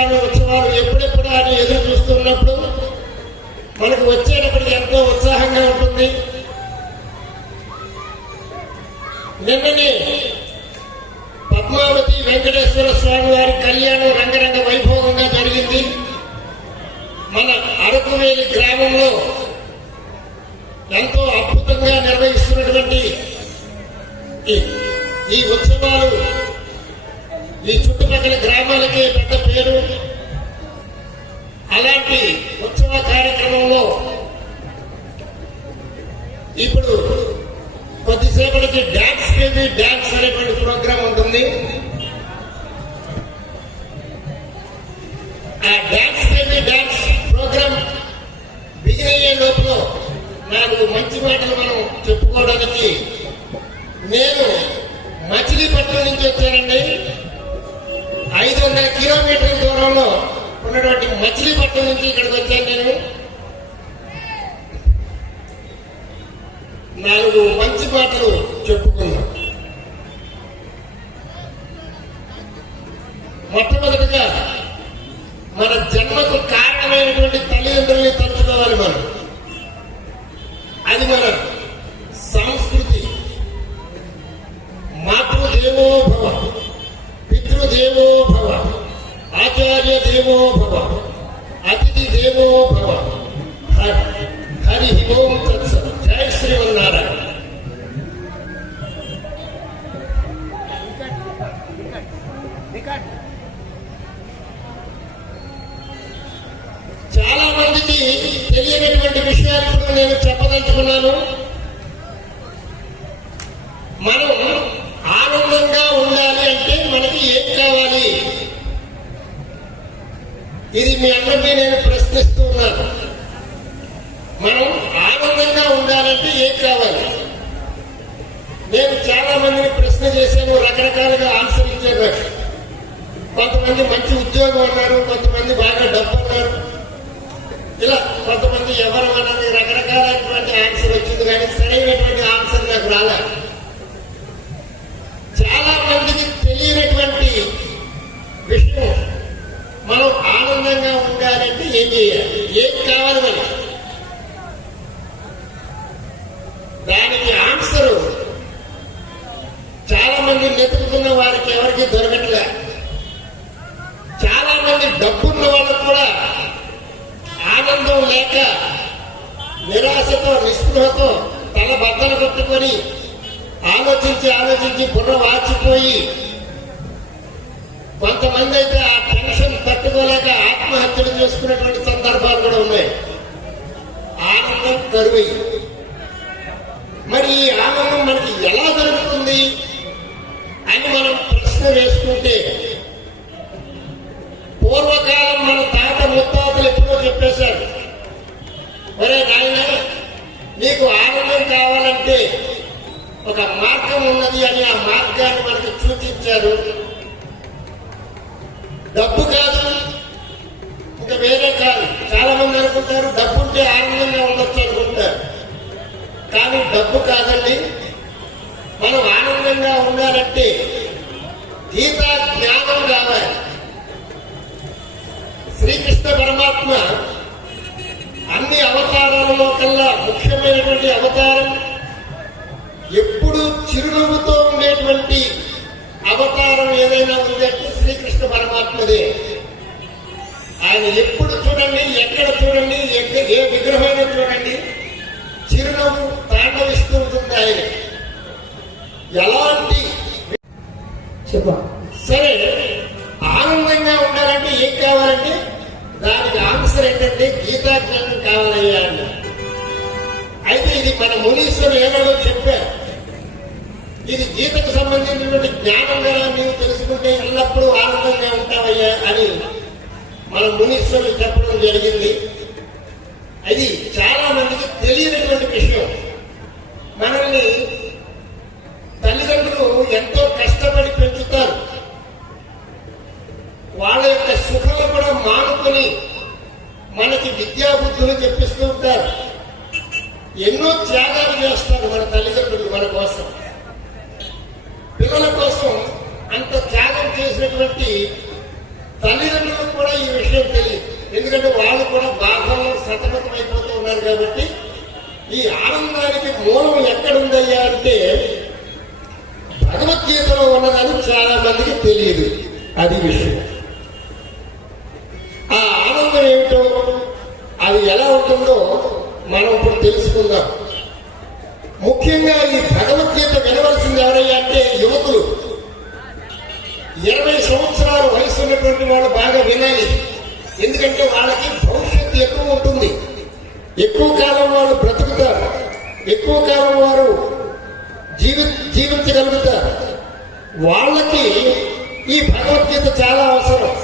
ఆ ఉత్సవాలు ఎప్పుడెప్పుడు అని ఎదురు చూస్తున్నప్పుడు మనకు వచ్చేటప్పటికి ఎంతో ఉత్సాహంగా ఉంటుంది. నిన్ననే పద్మావతి వెంకటేశ్వర స్వామి వారి కళ్యాణం రంగరంగ వైభవంగా జరిగింది. మన అరకువేలి గ్రామంలో ఎంతో అద్భుతంగా నిర్వహిస్తున్నటువంటి ఈ- ఉత్సవాలు ఈ చుట్టుపక్కల గ్రామ అలాంటి ఉత్సవ కార్యక్రమంలో ఇప్పుడు కొద్దిసేపటికి డాన్స్ బేబీ డాన్స్ అనేటువంటి ప్రోగ్రాం ఉంటుంది. ఆ dance baby dance program begin అయ్యే లోపల నాలుగు మంచి మాటలు మనం చెప్పుకోవడానికి నేను మచిలీపట్నం నుంచి వచ్చానండి. ఐదు వందల కిలోమీటర్ల దూరంలో ఉన్నటువంటి మచిలీపట్నం నుంచి ఇక్కడికి వచ్చాను నేను. నాలుగు మంచి మాటలు చెప్పుకున్నాను మొట్టమొదటి తెలియనటువంటి విషయాలు కూడా నేను చెప్పదలుచుకున్నాను. మనం ఆనందంగా ఉండాలి అంటే మనకి ఏం కావాలి? ఇది మీ అందరినీ నేను ప్రశ్నిస్తూ ఉన్నాను మనం ఆనందంగా ఉండాలంటే ఏం కావాలి? నేను చాలా మందిని ప్రశ్న చేశాను రకరకాలుగా ఆన్సర్ ఇచ్చాను కొంతమంది మంచి ఉద్యోగం అన్నారు కొంతమంది బాగా డబ్బు అన్నారు. ఇలా కొంతమంది ఎవరు అన్నది రకరకాల ఆన్సర్ వచ్చింది కానీ సరైనటువంటి ఆన్సర్ నాకు రాలే చాలా మందికి తెలియనటువంటి విషయం మనం ఆనందంగా ఉండాలంటే ఏం చేయాలి ఏం కావాలి మనకి దానికి ఆన్సర్ చాలా మంది వెతుకుతున్న వారికి ఎవరికి దొరకట్లే చాలా మంది డబ్బున్న వాళ్ళకు కూడా ఆనందం లేక నిరాశతో నిస్పృహతో తల బద్దలు కొట్టుకొని ఆలోచించి ఆలోచించి బుర్ర వాచిపోయి కొంతమంది అయితే ఆ టెన్షన్ తట్టుకోలేక ఆత్మహత్యలు చేసుకునేటువంటి సందర్భాలు కూడా ఉన్నాయి. ఆనందం కరువై. మరి ఈ ఆనందం మనకి ఎలా దొరుకుతుంది అని మనం ప్రశ్న వేసుకుంటే పూర్వకాలం మన తాత ముత్తాతలు ఎప్పుడో చెప్పేశారు ఒరే నాయన నీకు ఆనందం కావాలంటే ఒక మార్గం ఉన్నది అని ఆ మార్గాన్ని మనకు సూచించారు డబ్బు కాదు ఇంకా వేరే కాదు. చాలా మంది అనుకుంటారు డబ్బు ఉంటే ఆనందంగా ఉండొచ్చు అనుకుంటారు. కానీ డబ్బు కాదండి. మనం ఆనందంగా ఉండాలంటే గీతా జ్ఞానం కావాలి. శ్రీకృష్ణ పరమాత్మ అన్ని అవతారాలలో కల్లా ముఖ్యమైనటువంటి అవతారం ఎప్పుడు చిరునవ్వుతో ఉండేటువంటి అవతారం ఏదైనా ఉందంటే శ్రీకృష్ణ పరమాత్మదే. ఆయన ఎప్పుడు చూడండి ఎక్కడ చూడండి ఏ విగ్రహమైనా చూడండి చిరునవ్వు తాండవిస్తూ ఉంటుంది ఆయన ఎలాంటి చెప్ప. సరే ఆనందంగా ఉండాలంటే ఏం కావాలంటే దానికి ఆన్సర్ ఏంటంటే గీతా జ్ఞానం కావాలయ్యా అన్న అయితే ఇది మన మునీశ్వరులు ఏనాడో చెప్పారు. ఇది గీతకు సంబంధించినటువంటి జ్ఞానం కదా నీవు తెలుసుకుంటే ఎల్లప్పుడూ ఆనందంగా ఉంటావయ్యా అని మన మునీశ్వరులు చెప్పడం జరిగింది. అది చాలా మందికి తెలియనటువంటి విషయం. మనల్ని తల్లిదండ్రులు ఎంతో కష్టపడి పెంచుతారు. వాళ్ళ యొక్క సుఖం కూడా మానుకొని మనకి విద్యాబుద్ధులు చెప్పిస్తూ ఉంటారు. ఎన్నో త్యాగాలు చేస్తారు మన తల్లిదండ్రులు మన కోసం. పిల్లల కోసం అంత త్యాగం చేసినటువంటి తల్లిదండ్రులకు కూడా ఈ విషయం తెలియదు. ఎందుకంటే వాళ్ళు కూడా బాధల్లో సతమతం అయిపోతూ ఉన్నారు కాబట్టి ఈ ఆనందానికి మూలం ఎక్కడుందయ్యా అంటే భగవద్గీతలో ఉన్నదని చాలా మందికి తెలియదు. అది విషయం. ఆ ఆనందం ఏమిటో అది ఎలా ఉంటుందో మనం ఇప్పుడు తెలుసుకుందాం. ముఖ్యంగా ఈ భగవద్గీత వినవలసింది ఎవరయ్యా అంటే యువకులు. ఇరవై సంవత్సరాల వయసు ఉన్నటువంటి వాళ్ళు బాగా వినాలి. ఎందుకంటే వాళ్ళకి భవిష్యత్తు ఎక్కువ ఉంటుంది. ఎక్కువ కాలం వాళ్ళు బ్రతుకుతారు. ఎక్కువ కాలం వారు జీవి జీవించగలుగుతారు. వాళ్ళకి ఈ భగవద్గీత చాలా అవసరం.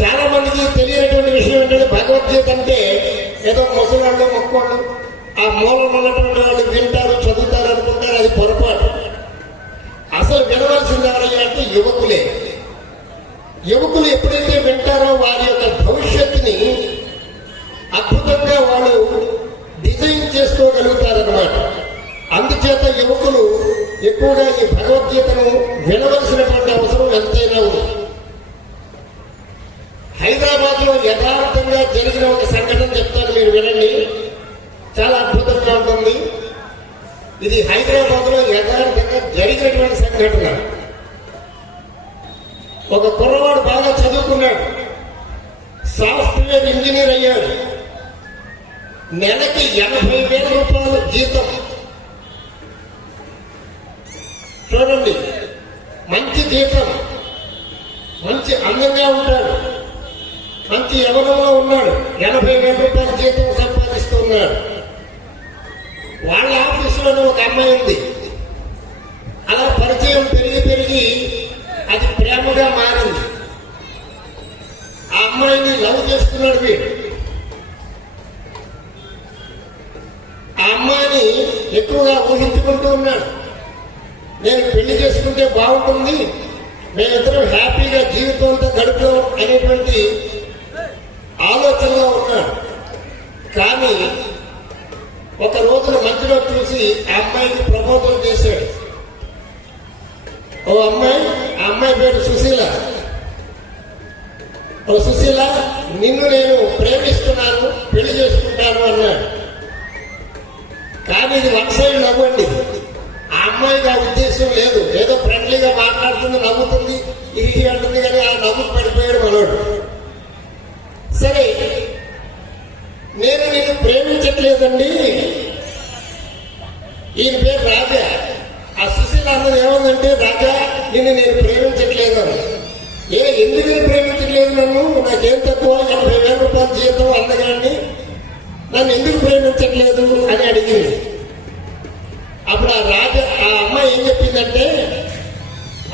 చాలా మందికి తెలియనటువంటి విషయం ఏంటంటే భగవద్గీత అంటే ఏదో ముసలాళ్ళు మొక్కవాళ్ళు ఆ మూలం ఉన్నటువంటి వాళ్ళు వింటారు చదువుతారు అనుకుంటారు అది పొరపాటు. అసలు వినవలసింది ఎవరయ్యా అంటే యువకులే. యువకులు ఎప్పుడైతే వింటారో వారి యొక్క భవిష్యత్తుని అద్భుతంగా వాళ్ళు డిజైన్ చేసుకోగలుగుతారనమాట అందుచేత యువకులు ఎక్కువగా ఈ భగవద్గీతను వినవలసినటువంటి అవసరం ఎంతైనా ఉంది. హైదరాబాద్లో యథార్థంగా జరిగిన ఒక సంఘటన చెప్తాను మీరు వినండి. చాలా అద్భుతంగా ఉంటుంది. ఇది హైదరాబాద్లో యథార్థంగా జరిగినటువంటి సంఘటన. ఒక కుర్రవాడు బాగా చదువుకున్నాడు. సాఫ్ట్వేర్ ఇంజనీర్ అయ్యాడు. నెలకి ఎనభై వేల రూపాయలు జీతం. చూడండి మంచి జీతం. మంచి అందంగా ఉంటాడు. మంచి యవనంలో ఉన్నాడు. ఎనభై వేల రూపాయల జీతం సంపాదిస్తున్నాడు వాళ్ళ ఆఫీసులోనే ఒక అమ్మాయి ఉంది. అలా పరిచయం పెరిగి పెరిగి అది ప్రేమగా మారింది. ఆ అమ్మాయిని లవ్ చేస్తున్నాడు వీడు. ఆ అమ్మాయిని ఎక్కువగా ఊహించుకుంటూ ఉన్నాడు. నేను పెళ్ళి చేసుకుంటే బాగుంటుంది మేమిద్దరం హ్యాపీగా జీవితంతో గడుపుదాం అనేటువంటి ఆలోచనలో ఉన్నాడు. కానీ ఒక రోజున మధ్యలో చూసి ఆ అమ్మాయికి ప్రపోజల్ చేశాడు. ఓ అమ్మాయి ఆ అమ్మాయి పేరు సుశీల. ఓ సుశీల నిన్ను నేను ప్రేమిస్తున్నాను పెళ్ళి చేసుకుంటాను అన్నాడు. కానీ ఇది వన్ సైడ్ నవ్వండి. ఆ అమ్మాయికి ఆ ఉద్దేశం లేదు. ఏదో ఫ్రెండ్లీగా మాట్లాడుతుంది నవ్వుతుంది. ఎందుకు అని అడిగింది. అప్పుడు ఆ రాజ ఆ అమ్మాయి ఏం చెప్పిందంటే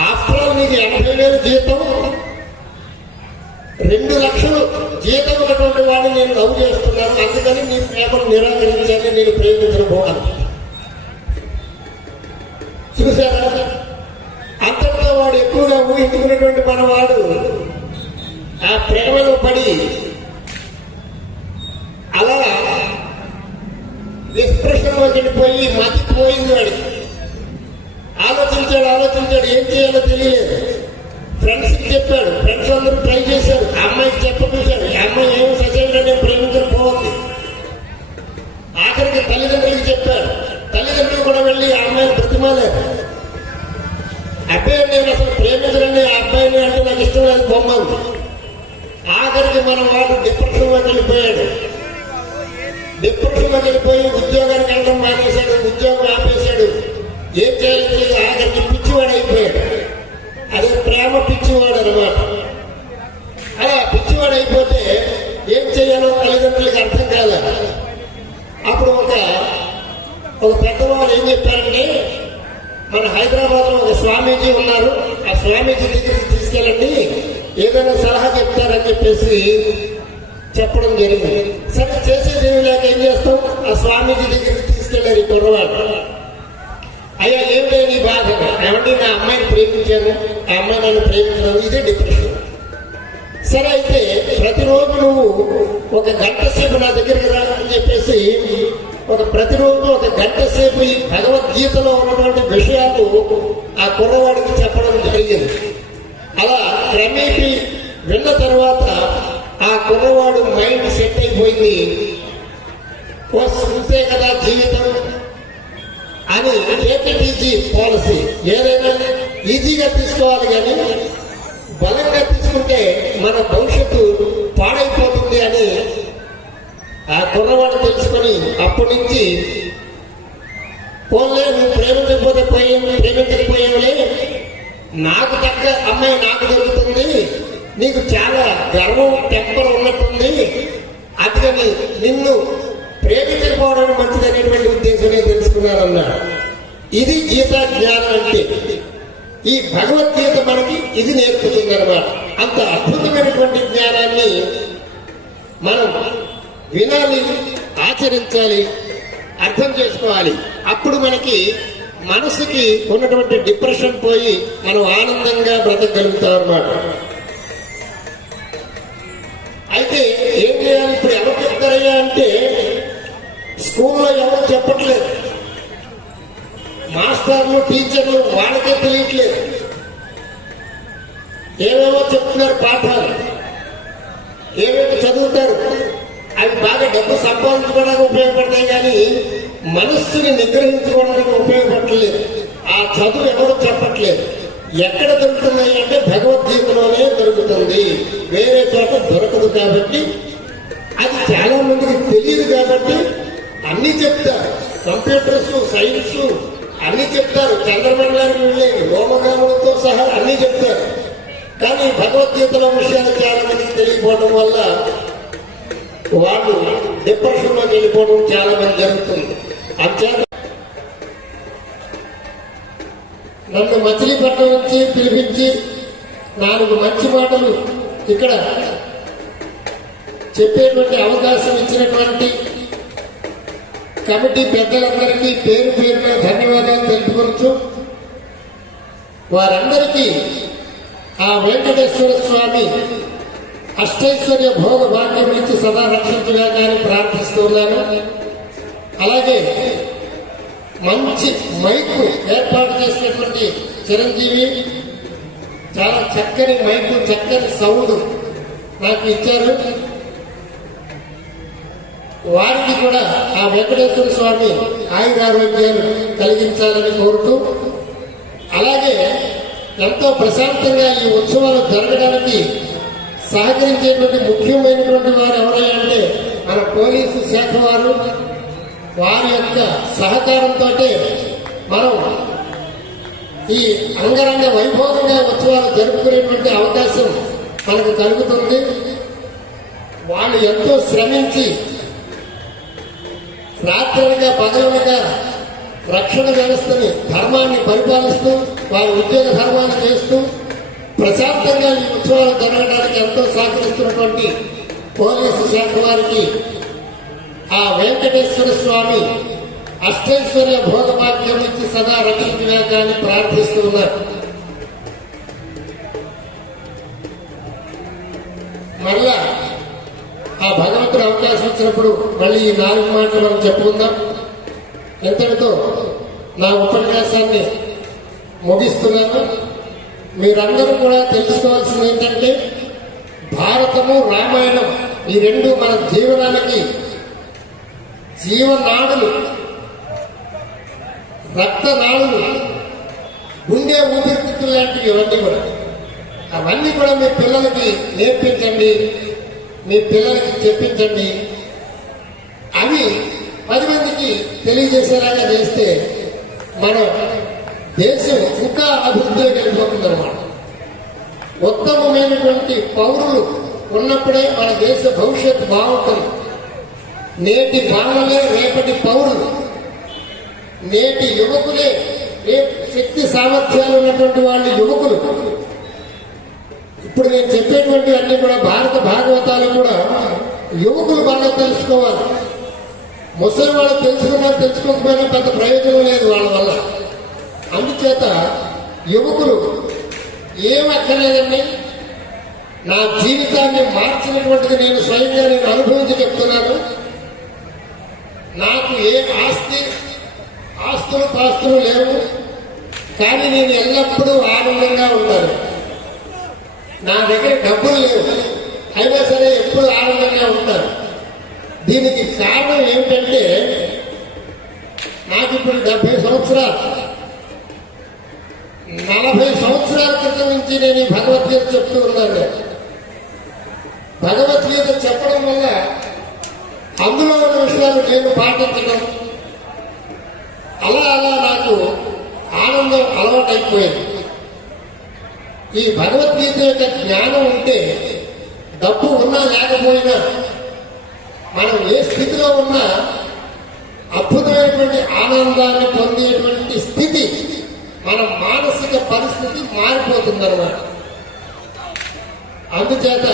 ఆఫ్టర్ నీకు ఎనభై వేలు జీతం. రెండు లక్షలు జీతం ఉన్నటువంటి వాడిని నేను లవ్ చేస్తున్నాను. అందుకని నీ ప్రేమను నిరాకరించాలని నేను ప్రేమించకపోవడానికి చూసారా అంతటా వాడు ఎక్కువగా ఊహించుకున్నటువంటి మనవాడు ఆ ప్రేమలో పడి అలా డిస్ప్రెషన్లో వెళ్ళిపోయి మతిపోయింది వాడికి ఆలోచించాడు ఆలోచించాడు ఏం చేయాలో తెలియలేదు. ఫ్రెండ్స్కి చెప్పాడు ఫ్రెండ్స్ అందరూ ట్రై చేశారు ఆ అమ్మాయికి చెప్పకూశాడు ఆ అమ్మాయి ఏమో సజెండ్గానే ప్రేమించకపోతుంది ఆఖరికి తల్లిదండ్రులకి చెప్పాడు తల్లిదండ్రులు కూడా వెళ్ళి ఆ అమ్మాయిని బ్రతిమాలేదు అబ్బాయి నేను అసలు ప్రేమించడండి ఆ అబ్బాయిని అంటే నాకు ఇష్టం లేదు బొమ్మంది ఆఖరికి మనం వాడు డిప్రెషన్లోకి వెళ్ళిపోయాడు. డిప్రెషన్లోకి వెళ్ళిపోయి ఉద్యోగానికి వెళ్ళడం మానేశాడు ఉద్యోగం ఆపేశాడు. ఏం చేయాలో తెలియదు ఆఖరికి పిచ్చివాడు అయిపోయాడు. అదే ప్రేమ పిచ్చివాడు అనమాట అలా పిచ్చివాడు అయిపోతే ఏం చేయాలో తల్లిదండ్రులకి అర్థం కాదు. అప్పుడు ఒక ఒక పెద్దవాళ్ళు ఏం చెప్పారంటే మన హైదరాబాద్లో ఒక స్వామీజీ ఉన్నారు. ఆ స్వామీజీ దగ్గరికి తీసుకెళ్ళండి ఏదైనా సలహా చెప్తారని చెప్పేసి చెప్పడం జరిగింది. సరే చేసేది లేక ఏం చేస్తాం? ఆ స్వామీజీ దగ్గరికి తీసుకెళ్ళారు ఈ కుర్రవాడు. అయ్యా ఏం లేని బాధ ఏమంటే? నా అమ్మాయిని ప్రేమించాను. ఆ అమ్మాయి నన్ను ప్రేమించడం ఇదే డిప్రెషన్. సరే అయితే ప్రతిరోజు నువ్వు ఒక గంట సేపు నా దగ్గరికి రా అని చెప్పేసి ఒక ప్రతిరోజు ఒక గంట సేపు ఈ భగవద్గీతలో ఉన్నటువంటి విషయాలు ఆ కుర్రవాడికి చెప్పడం జరిగింది. అలా క్రమేపీ విన్న తర్వాత ఆ కుర్రవాడు మైండ్ సెట్ అయిపోయింది. ఓ కదా జీవితం అని టేక్ ఈజీ పాలసీ. ఏదైనా ఈజీగా తీసుకోవాలి కానీ బలంగా తీసుకుంటే మన భవిష్యత్తు పాడైపోతుంది అని ఆ కుర్రవాడు తెలుసుకొని అప్పటి నుంచి పోలే నువ్వు ప్రేమించకపోతే పోయి ప్రేమించకపోయావులే నాకు తగ్గ అమ్మాయి నాకు దొరుకుతుంది. నీకు చాలా గర్వం టెంపర్ ఉన్నట్టుంది. అందుకని నిన్ను ప్రేమించకపోవడం మంచిది అనేటువంటి ఉద్దేశమే తెలుసుకున్నానన్నాడు. ఇది గీతా జ్ఞానం అంటే. ఈ భగవద్గీత మనకి ఇది నేర్పుతుంది అనమాట అంత అద్భుతమైనటువంటి జ్ఞానాన్ని మనం వినాలి ఆచరించాలి అర్థం చేసుకోవాలి. అప్పుడు మనకి మనసుకి ఉన్నటువంటి డిప్రెషన్ పోయి మనం ఆనందంగా బ్రతకగలుగుతాం అన్నమాట అయితే ఏం చేయాలి? ఇప్పుడు ఎవరు చెప్తారయ్యా అంటే స్కూల్లో ఎవరు చెప్పట్లేదు. మాస్టర్లు టీచర్లు వాళ్ళకే తెలియట్లేదు. ఏవేవో చెప్తున్నారు పాఠాలు. ఏవేవో చదువుతారు. అవి బాగా డబ్బు సంపాదించుకోవడానికి ఉపయోగపడతాయి కానీ మనస్సుని నిగ్రహించుకోవడానికి ఉపయోగపడలేదు ఆ చదువు ఎవరు చెప్పట్లేదు. ఎక్కడ దొరుకుతున్నాయి అంటే భగవద్గీతలోనే దొరుకుతుంది. వేరే చోట దొరకదు కాబట్టి అది చాలా మందికి తెలియదు కాబట్టి అన్ని చెప్తారు. కంప్యూటర్స్ సైన్స్ అన్ని చెప్తారు. చంద్రమండలానికి వెళ్ళే రోమగాములతో సహా అన్ని చెప్తారు. కానీ భగవద్గీతలో విషయాలు చాలా మందికి తెలియకపోవడం వల్ల వాళ్ళు డిప్రెషన్లోకి వెళ్ళిపోవడం చాలా మంది జరుగుతుంది. అంతే నన్ను మచిలీపట్నం నుంచి పిలిపించి నాలుగు మంచి మాటలు ఇక్కడ చెప్పేటువంటి అవకాశం ఇచ్చినటువంటి కమిటీ పెద్దలందరికీ పేరు పేరున ధన్యవాదాలు తెలుపుకోవచ్చు వారందరికీ ఆ వెంకటేశ్వర స్వామి అష్టైశ్వర్య భోగ భాగ్యములిచ్చి సదా రక్షించుగా కానీ ప్రార్థిస్తున్నాను అలాగే మంచి మైకు ఏర్పాటు చేసినటువంటి చిరంజీవి చాలా చక్కని మైకు చక్కని సౌండ్ నాకు ఇచ్చారు. వారికి కూడా ఆ వెంకటేశ్వర స్వామి ఆయురారోగ్యాలు కలిగించాలని కోరుతూ అలాగే ఎంతో ప్రశాంతంగా ఈ ఉత్సవాలు జరగడానికి సహకరించేటువంటి ముఖ్యమైనటువంటి వారు ఎవరైనా అంటే మన పోలీసు శాఖ వారు వారి యొక్క సహకారంతో మనం ఈ అంగరంగ వైభవంగా ఉత్సవాలు జరుపుకునేటువంటి అవకాశం మనకు కలుగుతుంది. వాళ్ళు ఎంతో శ్రమించి రాత్రులుగా పగలుగా రక్షణ వ్యవస్థని ధర్మాన్ని పరిపాలిస్తూ వారి ఉద్యోగ ధర్మాన్ని చేస్తూ ప్రశాంతంగా ఈ ఉత్సవాలు జరగడానికి ఎంతో సహకరిస్తున్నటువంటి పోలీసు శాఖ వారికి ఆ వెంకటేశ్వర స్వామి అష్టైశ్వర్య భోగభాగ్యం ఇచ్చి సదా రక్షించినా కానీ ప్రార్థిస్తూ ఉన్నారు. మరలా ఆ భగవంతుడు అవకాశం ఇచ్చినప్పుడు మళ్ళీ ఈ నాలుగు మాటలు మనం చెప్పుకుందాం. ఎంతటితో నా ఉపన్యాసాన్ని ముగిస్తున్నాను. మీరందరూ కూడా తెలుసుకోవాల్సింది ఏంటంటే భారతము రామాయణం ఈ రెండు మన జీవనానికి జీవనాడులు రక్తనాడులు గుండె ఊపిరితిత్తులు లాంటివి ఇవన్నీ కూడా. అవన్నీ కూడా మీ పిల్లలకి నేర్పించండి మీ పిల్లలకి చెప్పించండి. అవి పది మందికి తెలియజేసేలాగా చేస్తే మన దేశం ఇంకా అభివృద్ధిలోకి వెళ్ళిపోతుంది అనమాట ఉత్తమమైనటువంటి పౌరులు ఉన్నప్పుడే మన దేశ భవిష్యత్తు బాగుంటుంది. నేటి బాలలే రేపటి పౌరులు. నేటి యువకులే రేపు శక్తి సామర్థ్యాలు ఉన్నటువంటి వాళ్ళు యువకులు. ఇప్పుడు నేను చెప్పేటువంటి అన్ని కూడా భారత భాగవతాలు కూడా యువకులు బాగా తెలుసుకోవాలి. ముసలి వాళ్ళు తెలుసుకున్నా తెలుసుకోకపోయినా పెద్ద ప్రయోజనం లేదు వాళ్ళ వల్ల. అందుచేత యువకులు ఏం అక్కర్లేదండి? నా జీవితాన్ని మార్చినటువంటిది నేను స్వయంగా నేను అనుభవించి చెప్తున్నాను. నాకు ఏ ఆస్తి ఆస్తులు పాస్తులు లేవు కానీ నేను ఎల్లప్పుడూ ఆనందంగా ఉంటాను. నా దగ్గర డబ్బులు లేవు అయినా సరే ఎప్పుడు ఆనందంగా ఉంటాను. దీనికి కారణం ఏమిటంటే నాకు ఇప్పుడు డెబ్బై సంవత్సరాలు. నలభై సంవత్సరాల క్రితం నుంచి నేను ఈ భగవద్గీత చెప్తూ ఉన్నాను. భగవద్గీత చెప్పడం వల్ల అందులో ఉన్న విషయాలు నేను పాటించడం. అలా అలా నాకు ఆనందం అలవాటైపోయింది. ఈ భగవద్గీత యొక్క జ్ఞానం ఉంటే డబ్బు ఉన్నా లేకపోయినా మనం ఏ స్థితిలో ఉన్నా అద్భుతమైనటువంటి ఆనందాన్ని పొందేటువంటి స్థితి మన మానసిక పరిస్థితి మారిపోతుందన్నమాట. అందుచేత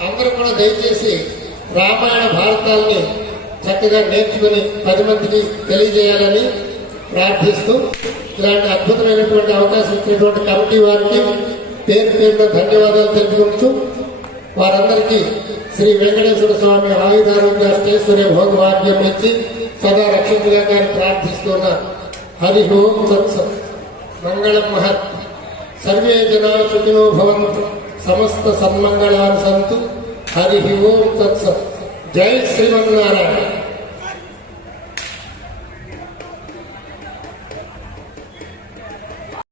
అందరూ కూడా దయచేసి రామాయణ భారతాల్ని చక్కగా నేర్చుకుని పది మందికి తెలియజేయాలని ప్రార్థిస్తూ ఇలాంటి అద్భుతమైనటువంటి అవకాశం ఇచ్చినటువంటి కమిటీ వారికి పేరు పేరున ధన్యవాదాలు తెలుపుకుంటూ వారందరికీ శ్రీ వెంకటేశ్వర స్వామి ఆయుధారోగ్య అష్టేశ్వరి భోగవాద్యం ఇచ్చి సదా రక్షించగా ప్రార్థిస్తున్న హరి ఓం తత్సత్ మంగళం మహత్. సర్వే జనా సుఖినో భవంతు. సమస్త సన్మంగళాన్ని సంతు. హరి ఓం తత్సత్ జై శ్రీమన్నారాయణ